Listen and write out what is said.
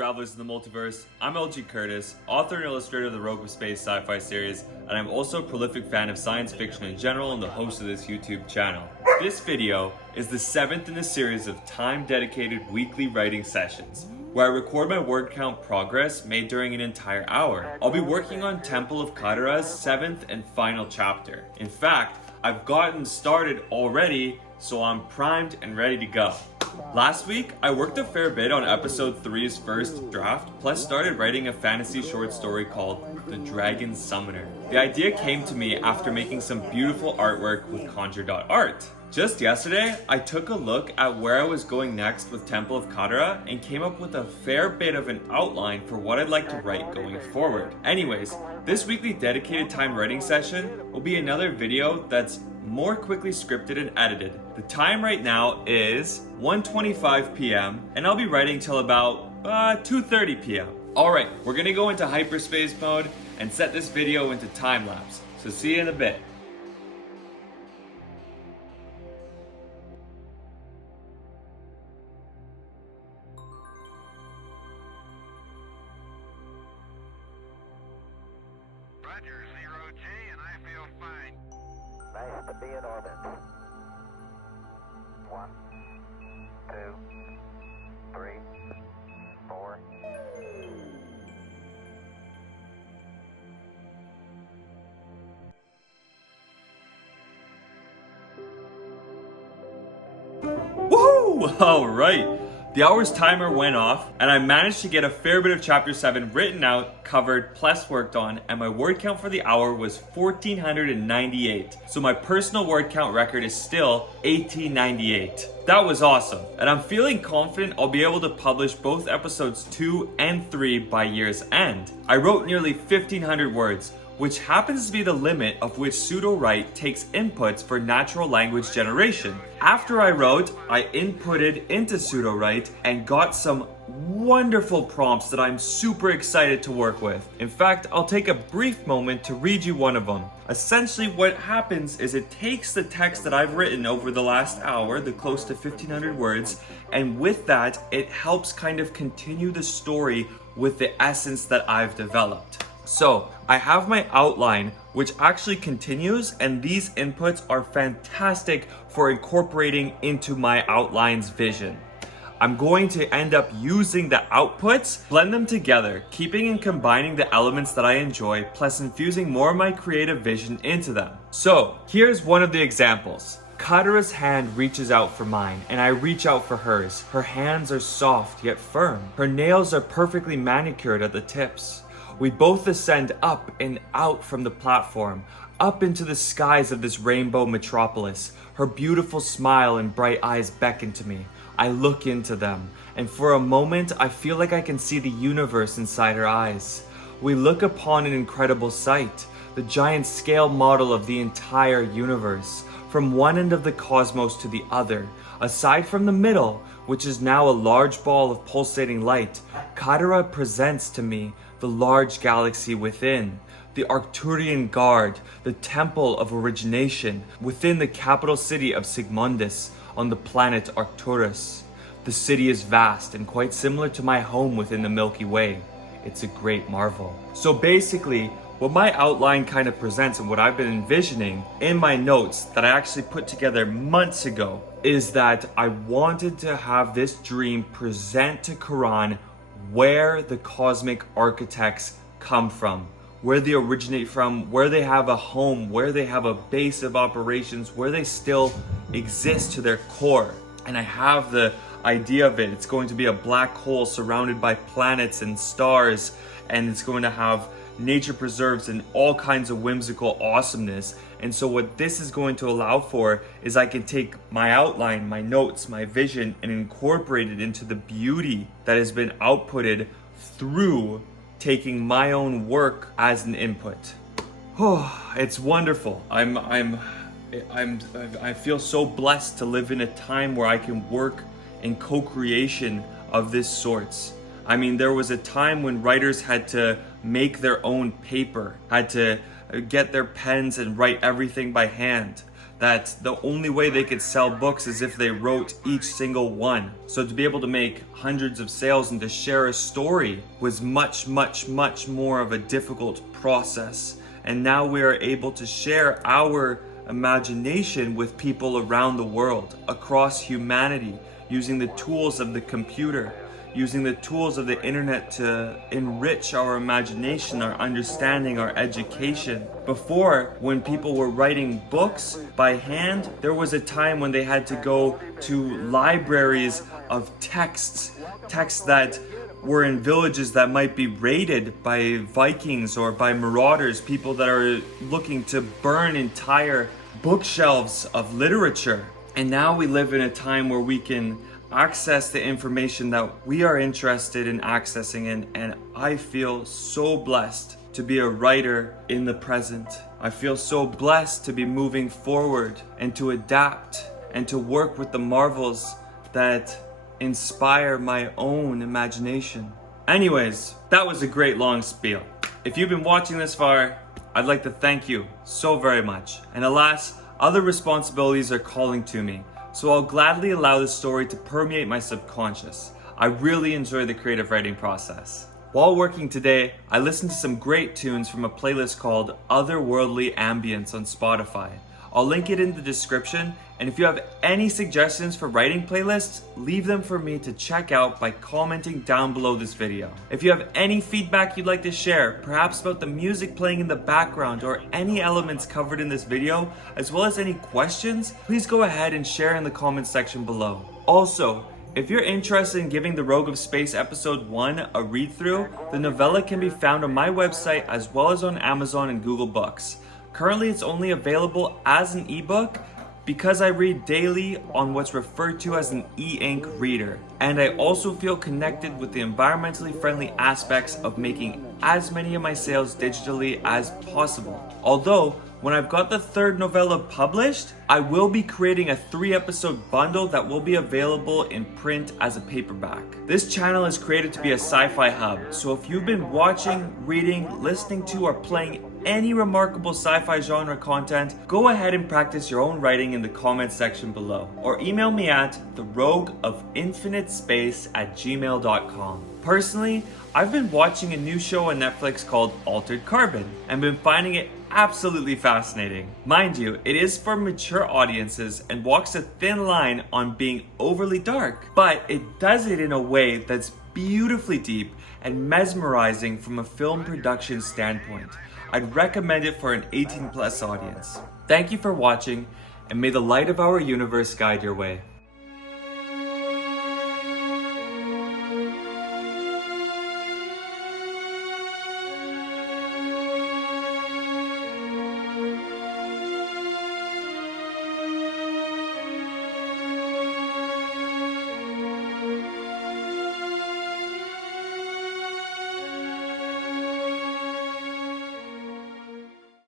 travelers in the multiverse. I'm LG Curtis, author and illustrator of the Rogue of Space sci-fi series, and I'm also a prolific fan of science fiction in general and the host of this YouTube channel. This video is the 7th in a series of time-dedicated weekly writing sessions, where I record my word count progress made during an entire hour. I'll be working on Temple of Kadara's 7th and final chapter. In fact, I've gotten started already, so I'm primed and ready to go. Last week, I worked a fair bit on episode 3's first draft, plus started writing a fantasy short story called The Dragon Summoner. The idea came to me after making some beautiful artwork with conjure.art. Just yesterday, I took a look at where I was going next with Temple of Kadara and came up with a fair bit of an outline for what I'd like to write going forward. Anyways, this weekly dedicated time writing session will be another video that's more quickly scripted and edited. The time right now is 1:25 p.m. and I'll be writing till about 2:30 p.m. Alright, we're gonna go into hyperspace mode and set this video into time lapse. So see you in a bit. Roger, 0G, and I feel fine. Nice to be in orbit. 1, 2, 3, 4. Woohoo! Alright, the hour's timer went off and I managed to get a fair bit of chapter 7 written out, covered, plus worked on, and my word count for the hour was 1,498. So my personal word count record is still 1,898. That was awesome, and I'm feeling confident I'll be able to publish both episodes 2 and 3 by year's end. I wrote nearly 1,500 words, which happens to be the limit of which pseudo-write takes inputs for natural language generation. After I wrote, I inputted into pseudo-write and got some wonderful prompts that I'm super excited to work with. In fact, I'll take a brief moment to read you one of them. Essentially, what happens is it takes the text that I've written over the last hour, the close to 1,500 words, and with that, it helps kind of continue the story with the essence that I've developed. So I have my outline, which actually continues, and these inputs are fantastic for incorporating into my outline's vision. I'm going to end up using the outputs, blend them together, keeping and combining the elements that I enjoy, plus infusing more of my creative vision into them. So here's one of the examples. Kadara's hand reaches out for mine, and I reach out for hers. Her hands are soft yet firm. Her nails are perfectly manicured at the tips. We both ascend up and out from the platform, up into the skies of this rainbow metropolis. Her beautiful smile and bright eyes beckon to me. I look into them, and for a moment I feel like I can see the universe inside her eyes. We look upon an incredible sight, the giant scale model of the entire universe, from one end of the cosmos to the other. Aside from the middle, which is now a large ball of pulsating light, Kadara presents to me the large galaxy within, the Arcturian Guard, the Temple of Origination, within the capital city of Sigmundus on the planet Arcturus. The city is vast and quite similar to my home within the Milky Way. It's a great marvel. So basically, what my outline kind of presents and what I've been envisioning in my notes that I actually put together months ago is that I wanted to have this dream present to Quran where the cosmic architects come from, where they originate from, where they have a home, where they have a base of operations, where they still exist to their core. And I have the idea of it. It's going to be a black hole surrounded by planets and stars, and it's going to have nature preserves and all kinds of whimsical awesomeness. And so what this is going to allow for is I can take my outline, my notes, my vision, and incorporate it into the beauty that has been outputted through taking my own work as an input. Oh, it's wonderful. I feel so blessed to live in a time where I can work in co-creation of this sorts. I mean, there was a time when writers had to make their own paper, had to get their pens and write everything by hand. that the only way they could sell books is if they wrote each single one. So to be able to make hundreds of sales and to share a story was much more of a difficult process. And now we are able to share our imagination with people around the world, across humanity, using the tools of the computer, using the tools of the internet to enrich our imagination, our understanding, our education. Before, when people were writing books by hand, there was a time when they had to go to libraries of texts that were in villages that might be raided by Vikings or by marauders, people that are looking to burn entire bookshelves of literature. And now we live in a time where we can access the information that we are interested in accessing, and I feel so blessed to be a writer in the present. I feel so blessed to be moving forward and to adapt and to work with the marvels that inspire my own imagination. Anyways, that was a great long spiel. If you've been watching this far, I'd like to thank you so very much. And alas, other responsibilities are calling to me, so I'll gladly allow this story to permeate my subconscious. I really enjoy the creative writing process. While working today, I listened to some great tunes from a playlist called Otherworldly Ambience on Spotify. I'll link it in the description, and if you have any suggestions for writing playlists, leave them for me to check out by commenting down below this video. If you have any feedback you'd like to share, perhaps about the music playing in the background or any elements covered in this video, as well as any questions, please go ahead and share in the comments section below. Also, if you're interested in giving the Rogue of Space Episode 1 a read-through, the novella can be found on my website as well as on Amazon and Google Books. Currently, it's only available as an ebook because I read daily on what's referred to as an e-ink reader. And I also feel connected with the environmentally friendly aspects of making as many of my sales digitally as possible. Although, when I've got the third novella published, I will be creating a 3-episode bundle that will be available in print as a paperback. This channel is created to be a sci-fi hub, so if you've been watching, reading, listening to, or playing any remarkable sci-fi genre content, go ahead and practice your own writing in the comments section below, or email me at therogueofinfinitespace@gmail.com. Personally, I've been watching a new show on Netflix called Altered Carbon and been finding it absolutely fascinating. Mind you, it is for mature audiences and walks a thin line on being overly dark, but it does it in a way that's beautifully deep and mesmerizing from a film production standpoint. I'd recommend it for an 18+ audience. Thank you for watching, and may the light of our universe guide your way.